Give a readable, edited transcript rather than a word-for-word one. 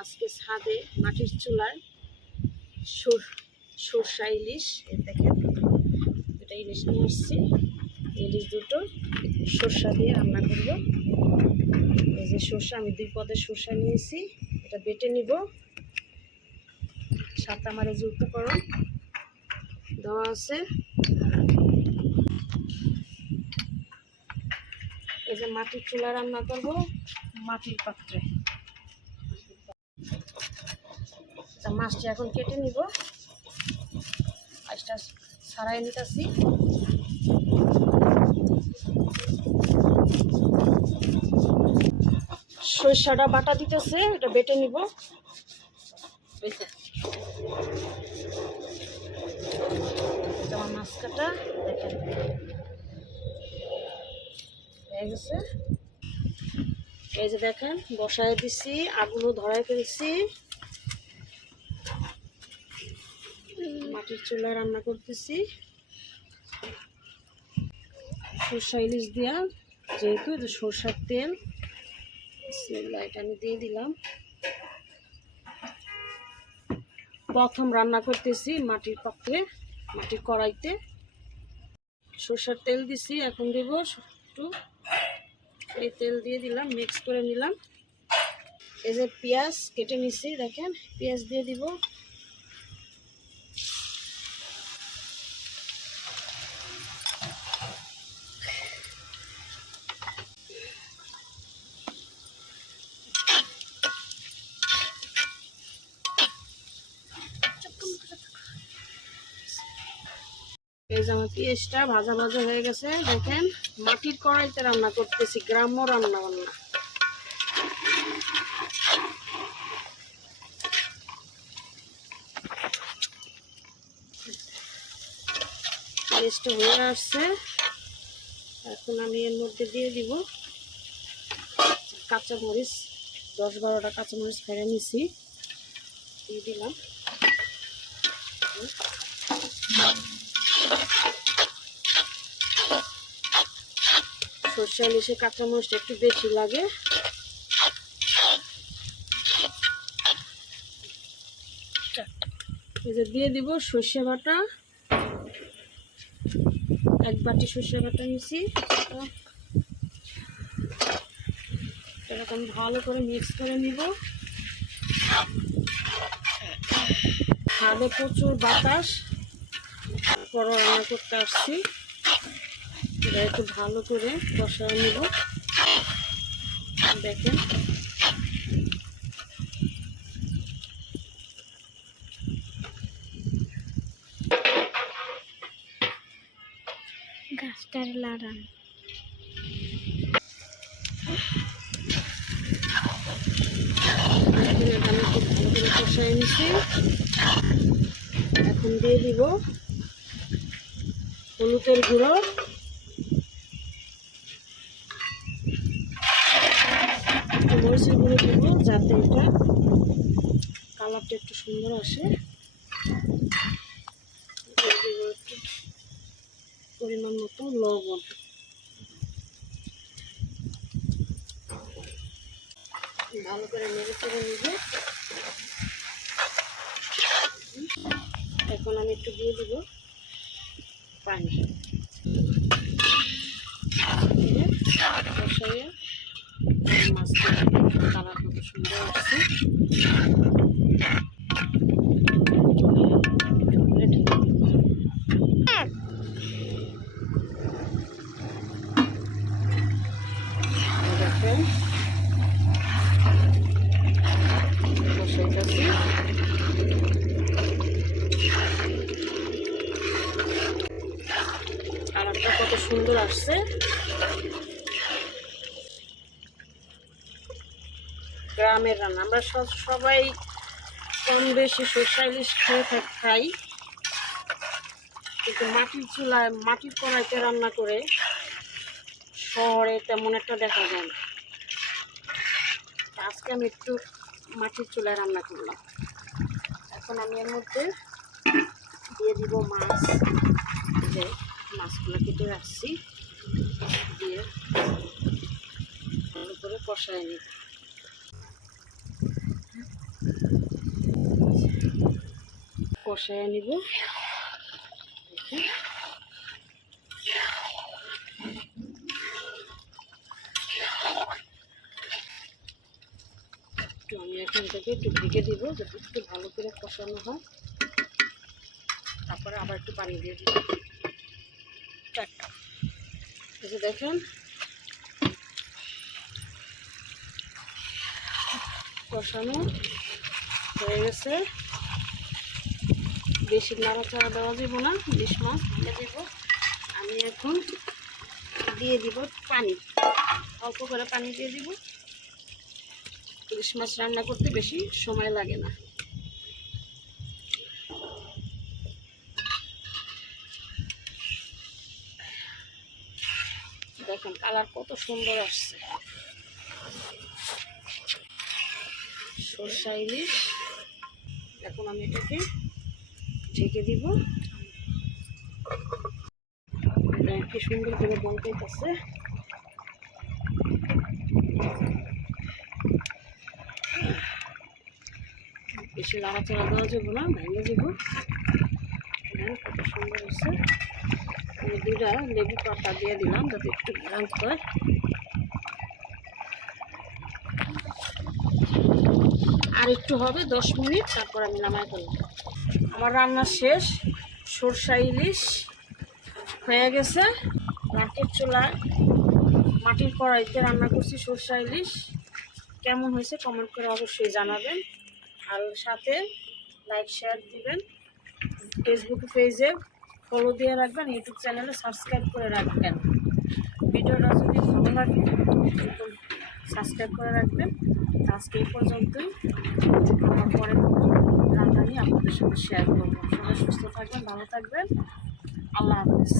আজকে ছাদে মাটির চুলায় সরষা ইলিশ, দেখেন দুটো ইলিশ নিয়ে আসছি। ইলিশ দুটো সরষা দিয়ে রান্না করব। এই যে সরষা, আমি 2 পদের সরষা নিয়েছি, এটা বেটে নিব। সাথে আমার এই যে উপকরণ দেওয়া আছে। এই যে মাটির চুলা রান্না করব, মাটির পাত্রে। মাছটা এখন কেটে নিব, মাছটা ছাড়াই নিতেছি। সরষাটা বাটা দিতেছে, এটা বেটে নিব। আমার মাছ কাটা দেখেন হয়ে গেছে। এই যে দেখেন বসায় দিছি, আগুনও ধরায় ফেলছি। মাটির চুলায় রান্না করতেছি সরষা ইলিশ দিয়া, যেহেতু এটা সরষার তেল। এটা আমি দিয়ে দিলাম। প্রথম রান্না করতেছি মাটির পাত্রে, মাটির কড়াইতে। সরষার তেল দিছি, এখন দেব একটু। এই তেল দিয়ে দিলাম, মিক্স করে নিলাম। এই যে পেঁয়াজ কেটে নিছি, দেখেন পেঁয়াজ দিয়ে দিব। এই যে আমার পেঁয়াজটা ভাজা ভাজা হয়ে গেছে। দেখেন মাটির কড়াইতে রান্না করতেছি, গ্রাম্য রান্না বান্না। পেঁয়াজটা হয়ে আসছে, এখন আমি এর মধ্যে দিয়ে দিব কাঁচামরিচ। 10-12টা কাঁচামরিচ ফেলে নিছি, দিয়ে দিলাম। সরষে ইলিশে কাঁচামরিচটা একটু বেশি লাগে। এই যে দিয়ে দিব সর্ষে বাটা, 1 বাটি সর্ষে বাটা নিছি। এরকম ভালো করে মিক্স করে নিব। ছাদে প্রচুর বাতাস, বড় রান্না করতে আসছি। এটা একটু ভালো করে কষায় নিব। দেখেন গাছটার লাড়ান। আমি খুব ভালো করে কষায় নিছি। এখন দিয়ে দিব হলুদের গুঁড়ো, মরিচের গুঁড়ো দিব, যাতে এটা কালারটা একটু সুন্দর আসে। পরিমাণ মতো লবণ। ভালো করে নেড়ে চেড়ে নিবে। এখন আমি একটু দিয়ে দিব পানি। কষাইয়ে মাছটা কালার কত সুন্দর আসছে। দেখেন বসাইতেছি। কালারটা কত সুন্দর আসছে। গ্রামের রান্না, আমরা সবাই কম বেশি সরষা ইলিশ খাই, কিন্তু মাটির চুলায় মাটির কড়াইতে রান্না করে শহরে তেমন একটা দেখা যায় না। আজকে আমি একটু মাটির চুলায় রান্না করলাম। এখন আমি এর মধ্যে দিয়ে দিব মাছ, যে মাছগুলো কেটে রাখছি, দিয়ে ভালো করে কষায় নিই। কষায় নিব। একটু আমি এখন এটাকে একটু ঢেকে দিব যাতে একটু ভালো করে কষানো হয়। তারপরে আবার একটু পানি দিয়ে দিব। এই যে দেখেন কষানো হয়ে গেছে। বেশি নাড়াচাড়া দেওয়া যাব না, ইলিশ মাছ দিয়ে দেব। আমি এখন দিয়ে দিব পানি, অল্প করে পানি দিয়ে দিব। ইলিশ মাছ রান্না করতে বেশি সময় লাগে না। দেখেন কালার কত সুন্দর আসছে। সরষা ইলিশ। এখন আমি এটাকে ঢেকে দিব। কি সুন্দর করে বলতেছে। বেশি নাড়াচাড়া দেওয়া যাবে না, ভেঙে যাব। কত সুন্দর হচ্ছে। আমি 2টা লেবু পাতা দিয়ে দিলাম যাতে একটু ঘ্রাণ হয়। আর একটু হবে 10 মিনিট, তারপর আমি নামাই ফেলব। আমার রান্না শেষ। সরষা ইলিশ হয়ে গেছে। মাটির চুলায় মাটির কড়াইতে রান্না করছি সরষা ইলিশ। কেমন হয়েছে কমেন্ট করে অবশ্যই জানাবেন। আর সাথে লাইক শেয়ার দিবেন। ফেসবুক পেজে ফলো দিয়ে রাখবেন, ইউটিউব চ্যানেলে সাবস্ক্রাইব করে রাখবেন। ভিডিওটা যদি ভালো লাগে সাবস্ক্রাইব করে রাখবেন। আজকে এই পর্যন্তই। আমার পরে রান্না নিয়ে আপনাদের সাথে শেয়ার করবো। সবাই সুস্থ থাকবেন, ভালো থাকবেন। আল্লাহ হাফেজ।